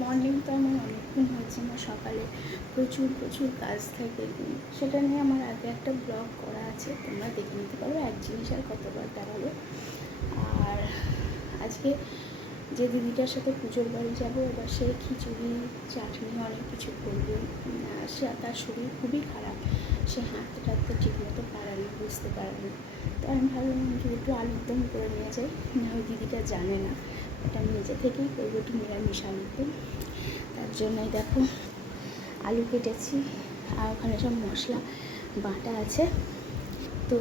Morning তো আমার অনেকক্ষণ হয়েছে না, সকালে প্রচুর কাজ থাকে, সেটা নিয়ে আমার আগে একটা ব্লগ করা আছে, তোমরা দেখে নিতে পারো। এক জিনিস আর কতবার দেখাবো। আর আজকে যে দিদিটার সাথে পুজোর বাড়ি যাবো, এবার সে খিচুড়ি চাটনি অনেক কিছু করবে। সে তার শরীর খুবই খারাপ, সে হাঁটতে টাঁটতে ঠিকমতো পারে না, বুঝতে পারে না। তো আমি ভাবলাম যে একটু আলুর দম করে নিয়ে যাই, না ওই দিদিটা জানে না, এটা আমি নিজে থেকেই করবো, একটু নিরামিষ আলুর দম। তার জন্যই দেখো আলু কেটেছি, আর ওখানে সব মশলা বাটা আছে। তো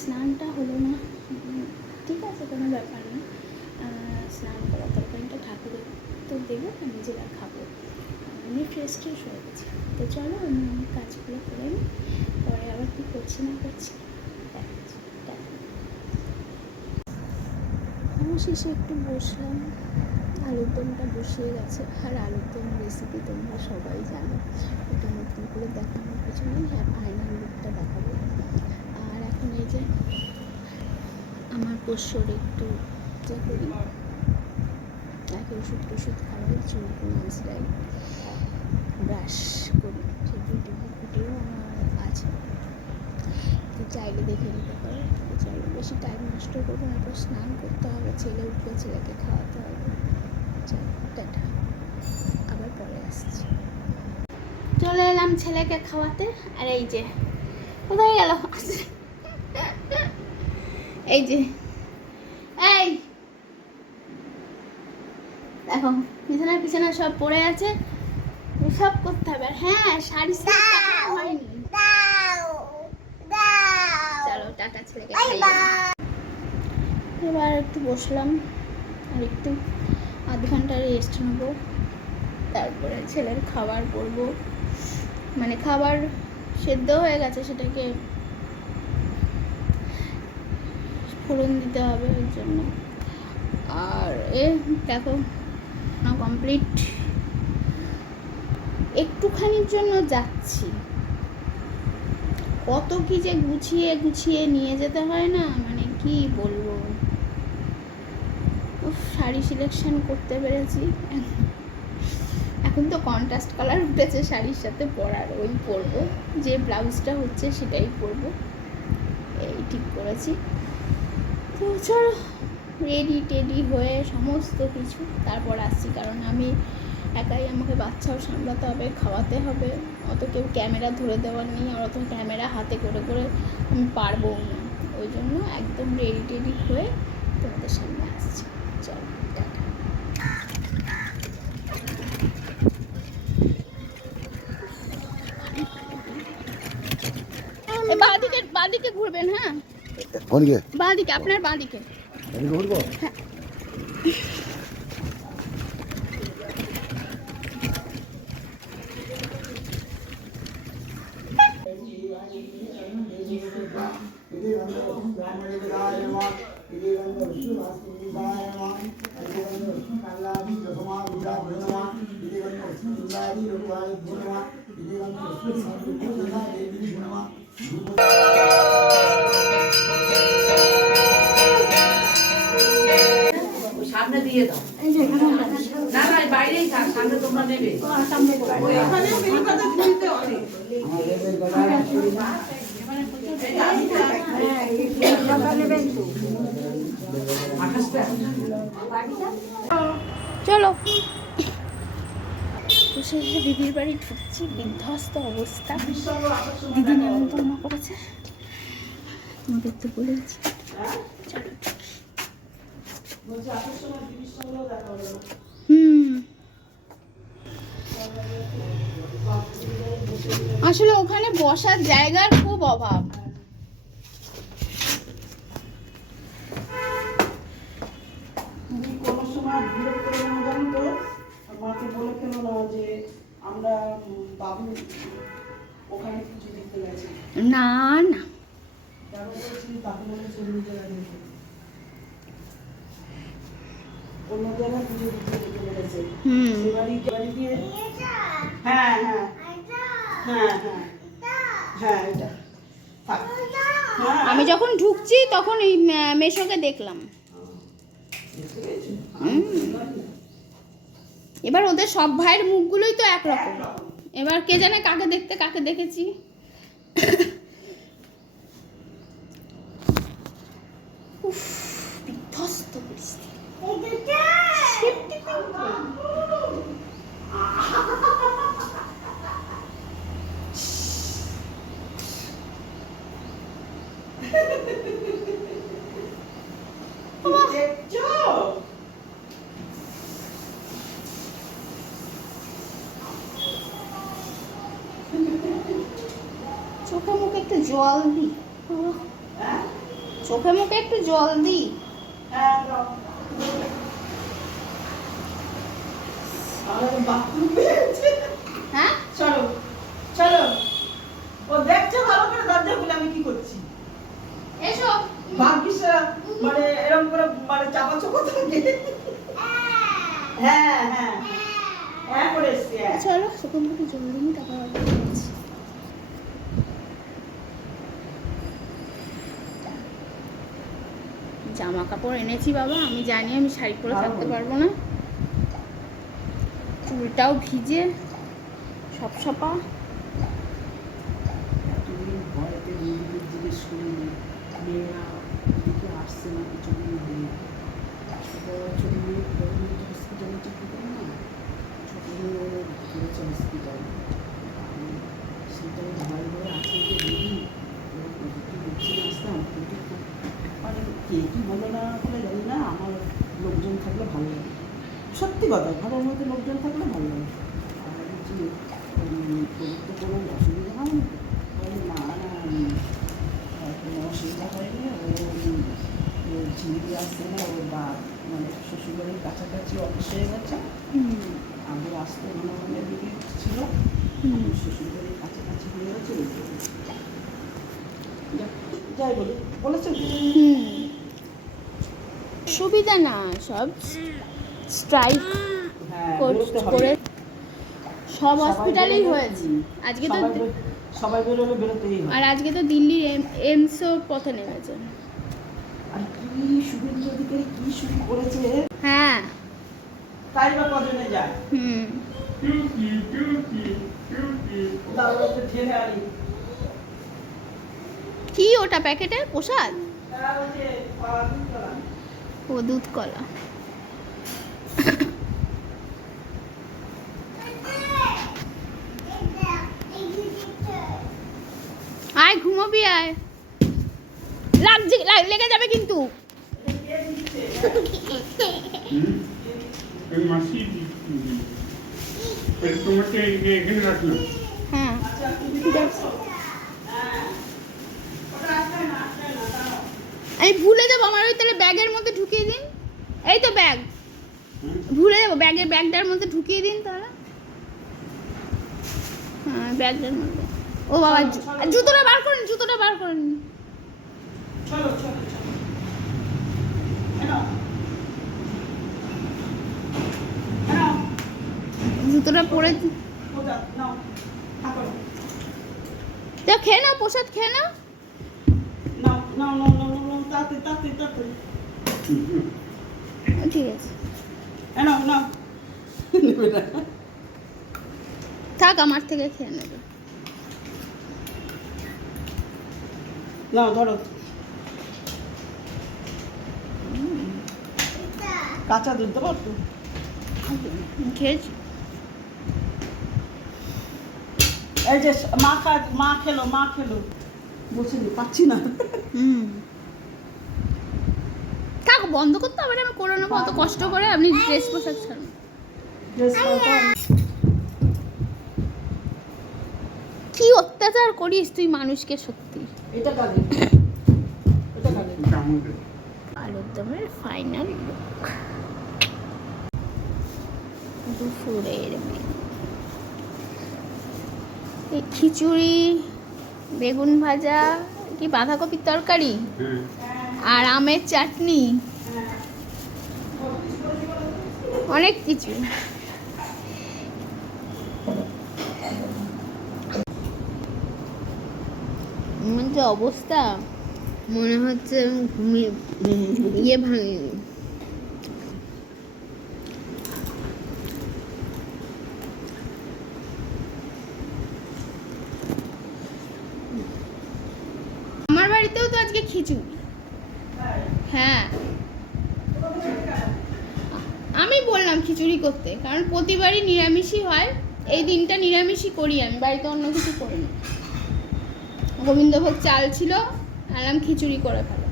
স্নানটা হলো না, ঠিক আছে, কোনো ব্যাপার না। স্নান করার তরকারিটা ঠাকুরের তো দেবো, নিজেরা খাবো, আমি ফ্রেশ হয়ে গেছি। তো চলো আমি কাজগুলো করে নিই, পরে আবার কী করছি না করছি দেখাচ্ছি। শেষে একটু বসলাম, আলুর দমটা বসিয়ে গেছে। আর আলুর দম রেসিপি তোমরা সবাই জানো, এটা নতুন করে দেখানোর কিছু নেই। হ্যাঁ, ফাইনাল লুকটা দেখাবো। আর এখন এই যে আমার পোষ্যর একটু যা করি, তাকে ওষুধ খাওয়াই, চুলকে মাঝরাই ব্রাশ করি, সেই ভিডিও আমার আছে, তো চাইলে দেখে নিতে পারো। চলো বেশি টাইম নষ্ট করবো না, তো স্নান করতে হবে, ছেলে উঠলে ছেলেকে খাওয়াতে হবে। চলো টাটা, আবার পরে আসছি। চলে এলাম ছেলেকে খাওয়াতে। আর এই যে কোথায় গেল, এই যে এই দেখো বিছানা সব পড়ে আছে, সব করতে হবে। হ্যাঁ, শাড়ি হয়নি। চলো টাটা, ছেলেকে এবার একটু বসলাম, আর একটু আধ ঘন্টা রেস্ট নেবো, তারপরে ছেলের খাবার করবো। মানে খাবার সেদ্ধ হয়ে গেছে, সেটাকে ফোড়ন দিতে হবে ওই জন্য। আর দেখো কমপ্লিট, একটুখানির জন্য যাচ্ছি, কত কি যে গুছিয়ে নিয়ে যেতে হয় না, মানে কি বলবো। শাড়ি সিলেকশন করতে পেরেছি, এখন তো কন্ট্রাস্ট কালার উঠেছে শাড়ির সাথে পরার, ওই পরবো, যে ব্লাউজটা হচ্ছে সেটাই পরবো, এই ঠিক করেছি। তো চলো রেডি হয়ে সমস্ত কিছু তারপর আসছি, কারণ আমি একাই, আমাকে বাচ্চাও সামলাতে হবে, খাওয়াতে হবে, অত কেউ ক্যামেরা ধরে দেওয়ার নেই, আর অত ক্যামেরা হাতে করে আমি পারবো না, ওই জন্য একদম রেডি হয়ে তোমাদের সামনে আসছি। চলো টাটা। বাঁদিকে ঘুরবেন। হ্যাঁ, বাঁদিকে, আপনার বাঁদিকে ঘুরবো। হ্যাঁ, সামনে দিয়ে দাও, না না বাইরেই থাক, সামনে তোমরা নেবে। চলো দিদির বাড়ি ঢুকছি, বিধ্বস্ত অবস্থা। দিদি নেমন্তন্ন করেছে, তোমাদের তো বলেছি। আসলে ওখানে বসার জায়গার খুব অভাব। কোনো সময় ঘুরে করে জানো তো, মাকে বলে ফেলো না যে আমরা বাবু ওখানে কিছু দেখতে গেছি। না না, অন্য জায়গায় পুজো দিতে যেতে বলেছে। হ্যাঁ হ্যাঁ হ্যাঁ হ্যাঁ এটা আমি যখন ঢুকছি তখন এই মেশোকে দেখলাম। এবার ওদের সব ভাইয়ের মুখগুলোই তো একরকম। এবার কে জানে কাকে দেখতে কাকে দেখেছি। উফ, বিধ্বস্ত পরিস্থিতি। দেখছো? চোখে মুখে একটু জল দি, হ্যাঁ? চোখে মুখে একটু জল দি। হ্যাঁ, দাও। আমাদের বাথরুম পেয়েছে। হ্যাঁ, চলো চলো, ও দেখছে ভালো করে দরজা খুলে আমি কি করছি। এসো। ভাগ্যিস মানে এরকম করে মানে চাপা চোখা থাকে। হ্যাঁ হ্যাঁ হ্যাঁ করে এসছি। চলো চোখে মুখে জল দিই, টাকা দিচ্ছি। জামা কাপড় এনেছি বাবা, আমি জানি আমি শাড়ি পরে থাকতে পারবো না। চুলটাও ভিজে সব সপা। তুমি ভয়তে নিজেদের জিজ্ঞেস করিনি, মেয়েরা এদিকে আসছে না কিছু দিন। ছোট মেয়ে হসপিটালে চাকরি করে না, ছোট মেয়ে করেছে হসপিটালে। সেটাই ভয় ভয়ে আছে যে দিদি ওদেরকে দেখছি আসতাম, কিন্তু মানে কে কী বলো না বলে জানি না, আমার লোকজন থাকলে ভালো লাগে। সত্যি কথা, ঘরের মধ্যে লোকজন থাকলে ভালো লাগে। আর বলছি তো কোনো অসুবিধা হয়নি তো? বলে না না, কোনো অসুবিধা হয়নি। ও ঝিলিপি আসছে না, ওর বা মানে শ্বশুরবাড়ির কাছাকাছি অফিস হয়ে গেছে। আমাদের আসতে মনে দিকে ছিল, শ্বশুরবাড়ির কাছাকাছি হয়ে গেছে। যাই বলি বলেছে। সুবিধা না, সব স্ট্রাইক হ্যাঁ, করে সব হসপিটালেই হয়েছে। আজকে তো সবাই বেরোলে বেরোতেই হয়। আর আজকে তো দিল্লির এমসও পথে নেমেছে। আর কি শুভেন্দু অধিকারী কি শুরু করেছে, হ্যাঁ, তাই বা কজনে যায়। তাহলে ওকে ঠেলে আনি। কি ওটা প্যাকেটের প্রসাদ? তারা বলছে পাওয়া দুধ কলা। ও দুধ কলা। আয় ঘুমোবি, আয়। লেগে যাবে কিন্তু। হ্যাঁ, আমি ভুলে যাবো, আমার ওই তাহলে ব্যাগের মধ্যে ঢুকিয়ে দিন। এই তো ব্যাগ ভুলে যাবো, ব্যাগটার মধ্যে ঢুকিয়ে দিন তাহলে। হ্যাঁ, ব্যাগটার মধ্যে। ও বাবা, জুতোটা বার করেন, জুতোটা বার করেন। চলো চলো চলো, এনো এনো, জুতোটা পরে ওটা নাও, হাঁটো। তো খেয়ে নাও, প্রসাদ খেয়ে নাও। নাও নাও নাও নাও নাও, তাড়াতাড়ি তাড়াতাড়ি তাড়াতাড়ি। ঠিক আছে, এনো নাও। নেবে না। থাক, আমার থেকে খেয়ে নেবে। নাও ধরো। কাঁচা দুধ দেবো একটু। খেয়েছি। এই যে মা খেলো বসেনি, পাচ্ছি না। থাক, বন্ধ করতে হবে না, আমি করে নেবো অত কষ্ট করে। আপনি ড্রেস পোশাক ছাড়ুন। কি অত্যাচার করিস তুই মানুষকে, সত্যি। এটা কাজে, এটা কাজে। আলুর দমের ফাইনাল লুক, দুপুরের মেনু। এই খিচুড়ি, বেগুন ভাজা, কি বাঁধাকপির তরকারি, আর আমের চাটনি, অনেক কিছু। আমার যে অবস্থা, মনে হচ্ছে ঘুমিয়ে ভাঙেনি। খিচুড়ি। হ্যাঁ আমি বললাম খিচুড়ি করতে, কারণ প্রতিবারই নিরামিষই হয়, এই দিনটা নিরামিষই করি আমি, বাড়িতে অন্য কিছু করি না। গোবিন্দভোগ চাল ছিল, আলাম খিচুড়ি করে ফেলো।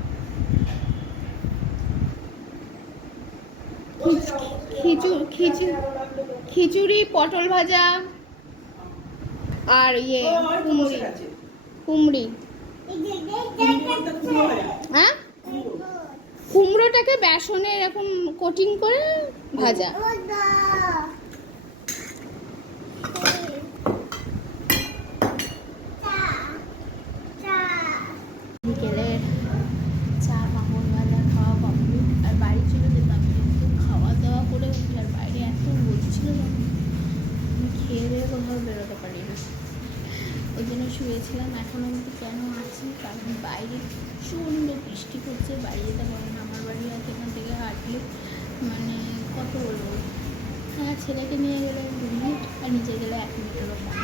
খিচুড়ি, পটল ভাজা আর ইয়ে কুমড়ি। কুমড়ি হ্যাঁ, কুমড়োটাকে বেসনে এরকম কোটিং করে ভাজা। বিকেলের চা পাঁপড় ভাজা খাওয়া কমপ্লিট, আর বাড়ি চলে যেতাম, কিন্তু খাওয়া দাওয়া করে উঠে আর বাইরে এত রোদ ছিল না, আমি খেয়ে দিয়ে কোথাও বেরোতে পারি না, ওই জন্য শুয়েছিলাম। এখন অবধি কেন আছি, কারণ বাইরে প্রচণ্ড বৃষ্টি পড়ছে, বাড়ি যেতে পারে না। আমার বাড়ি আছে এখান থেকে হাঁটলে মানে কত বলবো, হ্যাঁ ছেলেকে নিয়ে গেলে 2 মিনিট আর নিজে গেলে 1 মিনিটেরও কম,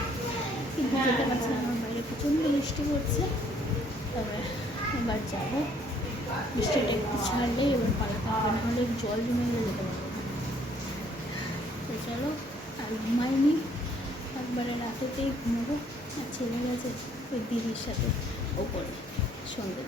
কিন্তু যেতে পারছি না, আমার বাইরে প্রচণ্ড বৃষ্টি পড়ছে। তবে এবার যাবো, বৃষ্টিটা একটু ছাড়লেই এবার পালাতে হবে, নাহলে জল জমে গেলে যেতে পারবো না। তো চলো, আর ঘুমাইনি, একবারে রাতেতেই ঘুমাবো। আর ছেলে গেছে ওই দিদির সাথে ওপরে সন্ধ্যে